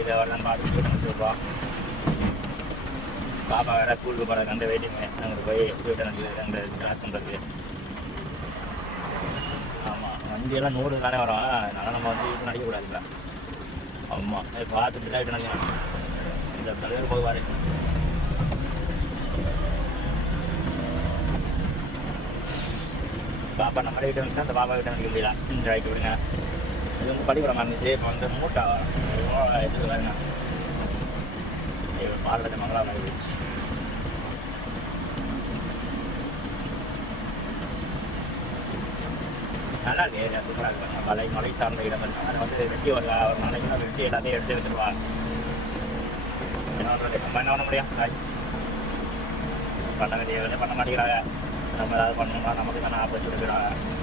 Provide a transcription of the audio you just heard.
இதை வரலாம் பார்த்துட்டு நினச்சிருப்போம். பாப்பா வேறு ஸ்கூலுக்கு போகிறதுக்கு அந்த வெயிட்டிங்க அங்கே போய் அந்த கிராஸ் பண்ணுறதுக்கு. ஆமாம், வண்டியெல்லாம் 100 தானே வரும், அதனால் நம்ம வந்து இது நடிக்கக்கூடாதுல்ல. ஆமாம், பார்த்துட்டு தான் நினைக்கிறேன். இந்த தலைவர் போவார். பாப்பா நம்ம கிட்ட வந்துச்சுன்னா அந்த பாப்பா கிட்ட நினைக்க முடியல. ஆகிட்டு விடுங்க. இது வந்து படிப்புறமா இருந்துச்சு. இப்போ வந்து மூட்டை இது வேறுங்க பாலத்தை மங்களாக ஆகிடுச்சு. நல்லா இருக்கு, சூப்பராக இருக்காங்க. மலை சார்ந்த இடம் இருக்கு. அதை வந்து வெட்டி ஒரு நாளைக்கு தான் வெட்டி எல்லாத்தையும் எடுத்து வச்சுருவாங்க. என்ன பண்ணுறது, நம்ம என்ன பண்ண முடியும்? பண்ண வேண்டிய வேலை பண்ண மாட்டேங்கிறாங்க. நம்ம ஏதாவது பண்ணணும்னா நமக்கு தானே ஆப்பர்ச்சுனிட்டி கொடுக்குறாங்க.